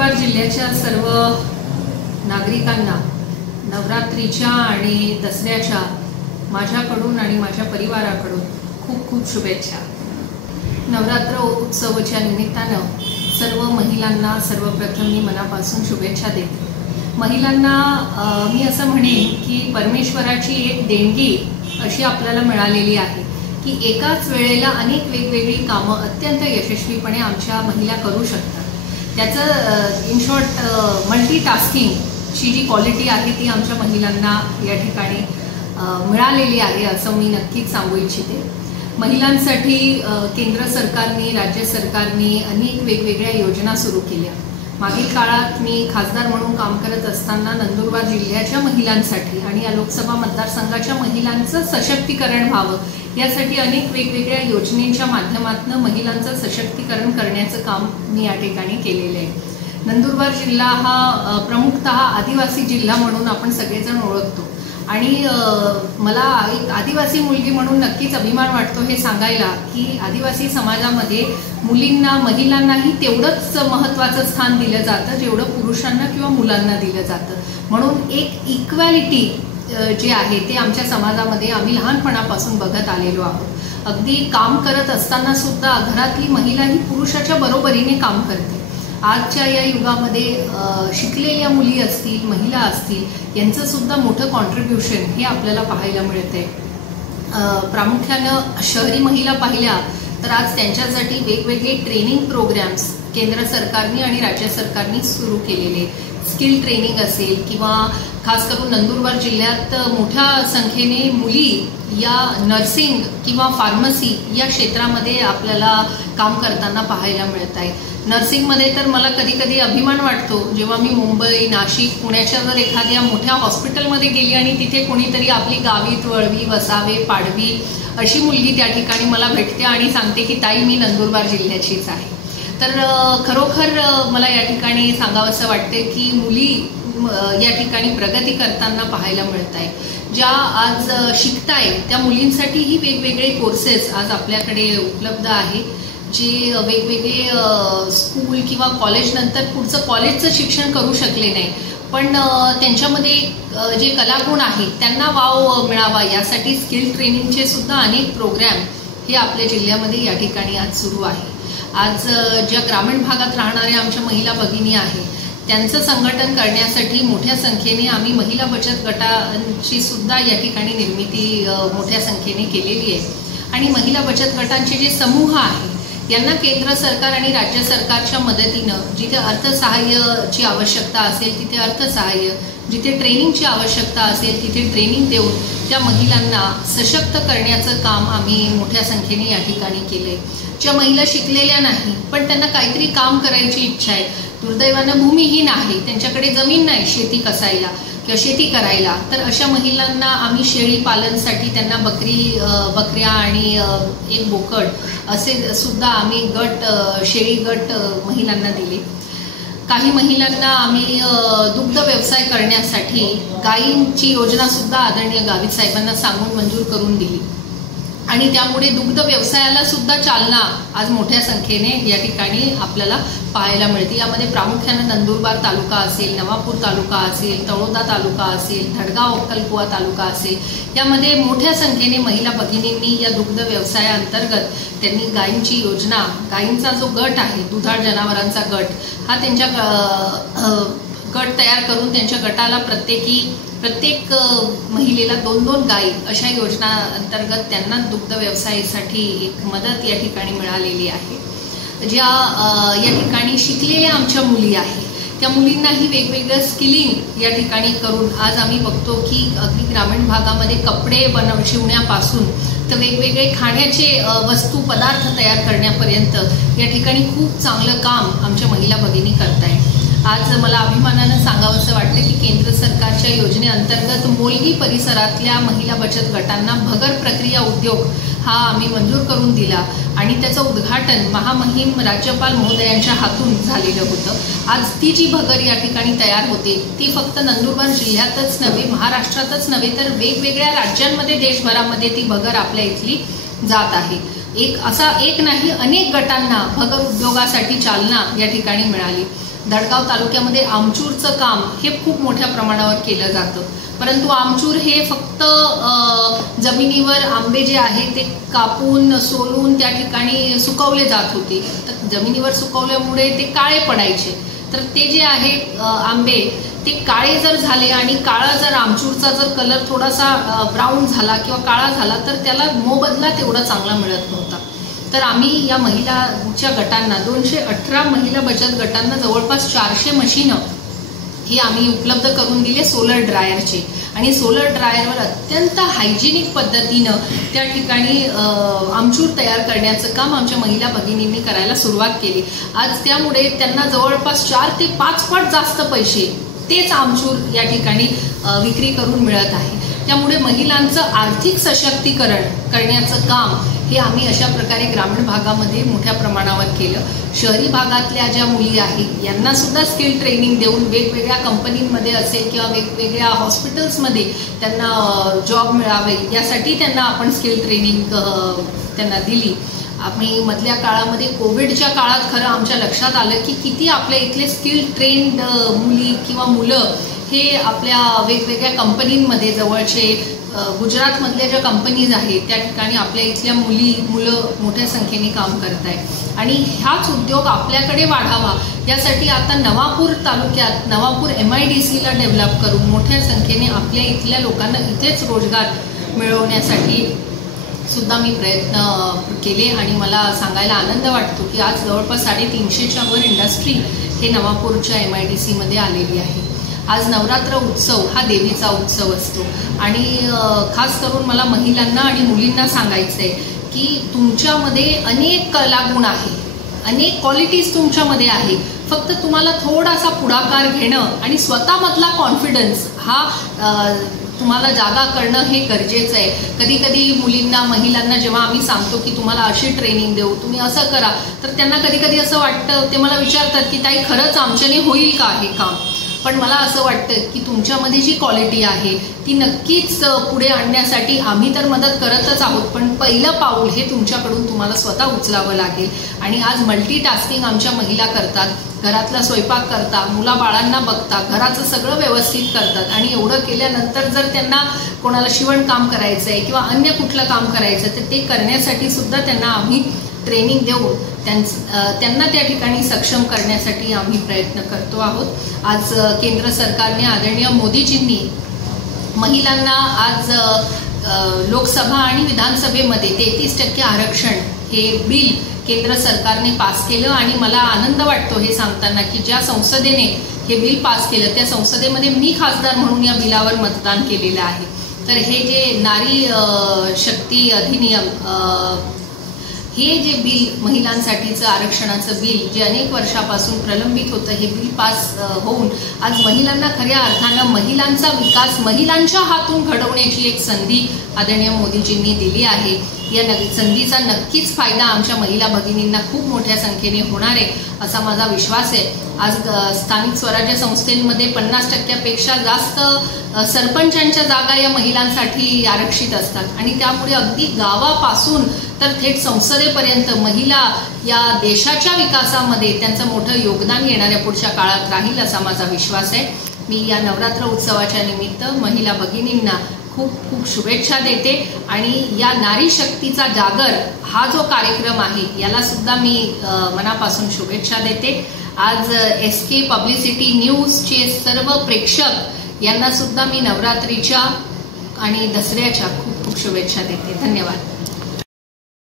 नंदुरबार जिल्ह्याच्या सर्व नागरिकांना नवरात्रीच्या आणि दसऱ्याच्या माझ्याकडून आणि माझ्या परिवाराकडून खूप खूप शुभेच्छा। नवरात्र उत्सवाच्या निमित्तानं सर्व महिलांना सर्वप्रथम मी मनापासून शुभेच्छा देते। महिलांना मी असं म्हणेन की परमेश्वराची एक देणगी अशी आपल्याला मिळालेली आहे की एकाच वेळेला अनेक वेगवेगळी कामं अत्यंत यशस्वीपणे आमच्या महिला करू शकतात। त्याचं इन शॉर्ट मल्टीटास्किंगची जी क्वालिटी आहे ती आमच्या महिलांना या ठिकाणी मिळालेली आहे असं मी नक्कीच सांगू इच्छिते। महिलांसाठी केंद्र सरकारने राज्य सरकारने अनेक वेगवेगळ्या योजना सुरू केल्या। मागील काळात मी खासदार म्हणून काम करत असताना नंदुरबार जिल्ह्याच्या महिलांसाठी आणि या लोकसभा मतदारसंघाच्या महिलांचं सशक्तीकरण व्हावं यासाठी अनेक वेगवेगळ्या योजनेच्या माध्यमातून महिलांचं सशक्तीकरण करण्याचं काम मी या ठिकाणी केलेलं आहे। नंदुरबार जिल्हा हा प्रमुखतः आदिवासी जिल्हा म्हणून आपण सगळेजण ओळखतो आणि मला एक आदिवासी मुलगी म्हणून नक्कीच अभिमान वाटतो हे सांगायला की आदिवासी समाजामध्ये मुलींना महिलांनाही तेवढंच महत्त्वाचं स्थान दिलं जातं जेवढं पुरुषांना किंवा मुलांना दिलं जातं। म्हणून एक इक्वॅलिटी जे आहे ते आमच्या समाजामध्ये आम्ही लहानपणापासून बघत आलेलो आहोत। अगदी काम करत असताना सुद्धा घरातली महिला ही पुरुषाच्या बरोबरीने काम करते। आजच्या या युगामध्ये शिकलेल्या मुली असतील महिला असतील यांचं सुद्धा मोठं कॉन्ट्रीब्युशन हे आपल्याला पाहायला मिळते। प्रामुख्यानं शहरी महिला पाहिल्या तर आज त्यांच्यासाठी वेगवेगळे ट्रेनिंग प्रोग्राम्स केंद्र सरकारने आणि राज्य सरकारने सुरू केलेले, स्किल ट्रेनिंग असेल किंवा खास करून नंदुरबार जिल्ह्यात मोठ्या संख्येने मुली या नर्सिंग किंवा फार्मसी या क्षेत्रामध्ये आपल्याला काम करताना पाहायला मिळत आहे। नर्सिंगमध्ये तर मला कधी कधी अभिमान वाटतो जेव्हा मी मुंबई नाशिक पुण्याच्या जर एखाद्या मोठ्या हॉस्पिटलमध्ये गेली आणि तिथे कोणीतरी आपली गावीत वळवी वसावे पाडवी अशी मुलगी त्या ठिकाणी मला भेटते आणि सांगते की ताई मी नंदुरबार जिल्ह्याचीच आहे। तर खरोखर मला या ठिकाणी सांगावंसं वाटते की मुली या ठिकाणी प्रगती करताना पाहायला मिळत आहे। ज्या आज शिकताय त्या मुलींसाठीही वेगवेगळे कोर्सेस आज आपल्याकडे उपलब्ध आहे जे वेगवेगळे स्कूल किंवा कॉलेज नंतर पुढचं कॉलेजचं शिक्षण करू शकले नाही पण त्यांच्यामध्ये जे कलागुण आहेत त्यांना वाव मिळावा यासाठी स्किल ट्रेनिंगचे सुद्धा अनेक प्रोग्राम हे आपल्या जिल्ह्यामध्ये या ठिकाणी आज सुरू आहे। आज ज्या ग्रामीण भागात राहणाऱ्या आमच्या महिला भगिनी आहेत त्यांचं संघटन करण्यासाठी मोठ्या संख्येने आम्ही महिला बचत गटांची सुद्धा या ठिकाणी निर्मिती मोठ्या संख्येने केलेली आहे आणि महिला बचत गटांचे जे समूह आहेत यांना केंद्र सरकार आणि राज्य सरकारच्या मदतीनं जिथे अर्थसहाय्याची आवश्यकता असेल तिथे अर्थसहाय्य, जिथे ट्रेनिंगची आवश्यकता असेल तिथे ट्रेनिंग देऊन त्या महिलांना सशक्त करण्याचं काम आम्ही मोठ्या संख्येने या ठिकाणी केलंय। ज्या महिला शिकलेल्या नाही पण त्यांना काहीतरी काम करायची इच्छा आहे, दुर्दैवानं भूमीहीन आहे, त्यांच्याकडे जमीन नाही शेती कसायला किंवा शेती करायला, तर अशा महिलांना आम्ही शेळी पालनसाठी त्यांना बकऱ्या आणि एक बोकड असे सुद्धा आम्ही शेळी गट महिलांना दिले। काही महिलांना आम्ही दुग्ध व्यवसाय करण्यासाठी गायींची योजना सुद्धा आदरणीय गावित साहेबांना सांगून मंजूर करून दिली आणि त्यामुळे दुग्ध व्यवसायाला सुद्धा चालना आज मोठ्या संख्येने या ठिकाणी आपल्याला पाहायला मिळते। यामध्ये प्रामुख्याने नंदुरबार तालुका असेल, नवापूर तालुका असेल, तळोदा तालुका असेल, धडगाव अक्कलकुवा तालुका असेल यामध्ये मोठ्या संख्येने महिला भगिनींनी या दुग्ध व्यवसायाअंतर्गत त्यांनी गायींची योजना, गायींचा जो गट आहे दुधाळ जनावरांचा गट हा त्यांच्या गट तयार करून त्यांच्या गटाला प्रत्येक महिलेला 2-2 गायी अशा योजना अंतर्गत त्यांना दुग्ध व्यवसायासाठी एक मदत या ठिकाणी मिळालेली आहे। ज्या या ठिकाणी शिकलेल्या आमच्या मुली आहेत त्या मुलींनाही वेगवेगळं स्किलिंग या ठिकाणी करून आज आम्ही बघतो की अगदी ग्रामीण भागामध्ये कपडे शिवण्यापासून तर वेगवेगळे खाण्याचे वस्तू पदार्थ तयार करण्यापर्यंत या ठिकाणी खूप चांगलं काम आमच्या महिला भगिनी करतायत। आज मला अभिमानानं सांगावंसं वाटतं की केंद्र सरकारच्या योजनेअंतर्गत मोलगी परिसरातल्या महिला बचत गटांना भगर प्रक्रिया उद्योग हा आम्ही मंजूर करून दिला आणि त्याचं उद्घाटन महामहिम राज्यपाल महोदयांच्या हातून झालेलं होतं। आज ती जी भगर या ठिकाणी तयार होते ती फक्त नंदुरबार जिल्ह्यातच नव्हे महाराष्ट्रातच नव्हे तर वेगवेगळ्या राज्यांमध्ये देशभरामध्ये ती भगर आपल्या इथली जात आहे। एक नाही अनेक गटांना भगर उद्योगासाठी चालना या ठिकाणी मिळाली। दडगाव तालुक्यामध्ये आमचूरचं काम हे खूप मोठ्या प्रमाणावर केलं जातं, परंतु आमचूर हे फक्त जमिनीवर आंबे जे आहे ते कापून सोलून त्या ठिकाणी सुकवले जात होते. तर जमिनीवर सुकवल्यामुळे ते काळे पडायचे. तर ते जे आहे आंबे ते काळे जर झाले आणि काळा जर आमचूरचा जर कलर थोडासा ब्राऊन झाला किंवा काळा झाला तर त्याला मोबदला तेवढा चांगला मिळत नव्हता. तर आम्ही या महिलांच्या गटांना 218 महिला बचत गटांना जवळपास 400 मशीनं हे आम्ही उपलब्ध करून दिले सोलर ड्रायरचे. आणि सोलर ड्रायरवर अत्यंत हायजिनिक पद्धतीनं त्या ठिकाणी आमचूर तयार करण्याचं काम आमच्या महिला भगिनींनी करायला सुरुवात केली. आज त्यामुळे त्यांना जवळपास 4 ते 5 पट जास्त पैसे तेच आमचूर या ठिकाणी विक्री करून मिळत आहे. त्यामुळे महिलांचं आर्थिक सशक्तीकरण करण्याचं काम हे आम्ही अशा प्रकारे ग्रामीण भागामध्ये मोठ्या प्रमाणावर केलं. शहरी भागातल्या ज्या मुली आहेत यांना सुद्धा स्किल ट्रेनिंग देऊन वेगवेगळ्या कंपनीमध्ये असेल किंवा वेगवेगळ्या हॉस्पिटल्समध्ये त्यांना जॉब मिळावे यासाठी त्यांना आपण स्किल ट्रेनिंग त्यांना दिली. आम्ही मधल्या काळामध्ये कोविडच्या काळात खरं आमच्या लक्षात आलं की किती आपल्या इथले स्किल ट्रेन्ड मुली किंवा मुलं हे आपल्या वेगवेगळ्या कंपनींमध्ये जवळचे गुजरातमधल्या ज्या कंपनीज आहेत त्या ठिकाणी आपल्या इथल्या मुलं मोठ्या संख्येने काम करत आहेत. आणि हाच उद्योग आपल्याकडे वाढावा यासाठी आता नवापूर तालुक्यात नवापूर MIDCला डेव्हलप करून मोठ्या संख्येने आपल्या इथल्या लोकांना इथेच रोजगार मिळवण्यासाठी सुद्धा मी प्रयत्न केले. आणि मला सांगायला आनंद वाटतो की आज जवळपास 350च्या वर इंडस्ट्री हे नवापूरच्या MIDCमध्ये आलेली आहे. आज नवरात्र उत्सव हा देवीचा उत्सव असतो आणि खास करून मला महिलांना आणि मुलींना सांगायचं आहे की तुमच्यामध्ये अनेक कलागुण आहे, अनेक क्वालिटीज तुमच्यामध्ये आहे. फक्त तुम्हाला थोडासा पुढाकार घेणं आणि स्वतःमधला कॉन्फिडन्स हा तुम्हाला जागा करणं हे गरजेचं आहे. कधी कधी मुलींना महिलांना जेव्हा आम्ही सांगतो की तुम्हाला अशी ट्रेनिंग देऊ, तुम्ही असं करा, तर त्यांना कधी कधी असं वाटतं, ते मला विचारतात की ताई खरंच आमच्याने होईल का हे काम. पण मला असं वाटतं की तुमच्यामध्ये जी क्वालिटी आहे ती नक्कीच पुढे आणण्यासाठी आम्ही तर मदत करतच आहोत, पण पहिलं पाऊल हे तुमच्याकडून तुम्हाला स्वतः उचलावं लागेल. आणि आज मल्टीटास्किंग आमच्या महिला करतात, घरातला स्वयंपाक करता, मुलाबाळांना बघता, घराचं सगळं व्यवस्थित करतात. आणि एवढं केल्यानंतर जर त्यांना कोणाला शिवणकाम करायचं आहे किंवा अन्य कुठलं काम करायचं आहे तर ते करण्यासाठी सुद्धा त्यांना आम्ही ट्रेनिंग देऊन त्यांना त्या ठिकाणी सक्षम करण्यासाठी आम्ही प्रयत्न करतो आहोत. आज केंद्र सरकारने आदरणीय मोदीजींनी महिलांना आज लोकसभा आणि विधानसभेमध्ये 33% आरक्षण हे बिल केंद्र सरकारने पास केलं. आणि मला आनंद वाटतो हे सांगताना की ज्या संसदेने हे बिल पास केलं त्या संसदेमध्ये मी खासदार म्हणून या बिलावर मतदान केलेलं आहे. तर हे जे नारी शक्ती अधिनियम हे जे बिल महिलांसाठीचं आरक्षणाचं बिल जे अनेक वर्षापासून प्रलंबित होतं हे बिल पास होऊन आज महिलांना खऱ्या अर्थानं महिलांचा विकास महिलांच्या हातून घडवण्याची एक संधी आदरणीय मोदीजींनी दिली आहे. या संधीचा नक्कीच फायदा आमच्या महिला भगिनींना खूप मोठ्या संख्येने होणार आहे असा माझा विश्वास आहे. आज स्थानिक स्वराज्य संस्थेमध्ये 50%पेक्षा जास्त सरपंचांच्या जागा या महिलांसाठी आरक्षित असतात आणि त्यामुळे अगदी गावापासून तर थेट संसदेपर्यंत महिला या देशाच्या विकासामध्ये त्यांचं मोठं योगदान येणाऱ्या पुढच्या काळात राहील असा माझा विश्वास आहे. मी या नवरात्र उत्सवाच्या निमित्त महिला भगिनींना खूप खूप शुभेच्छा देते आणि या नारी शक्तीचा जागर हा जो कार्यक्रम आहे याला सुद्धा मी मनापासून शुभेच्छा देते. आज SK पब्लिसिटी न्यूजचे सर्व प्रेक्षक यांना सुद्धा मी नवरात्रीच्या आणि दसऱ्याच्या खूप खूप शुभेच्छा देते. धन्यवाद.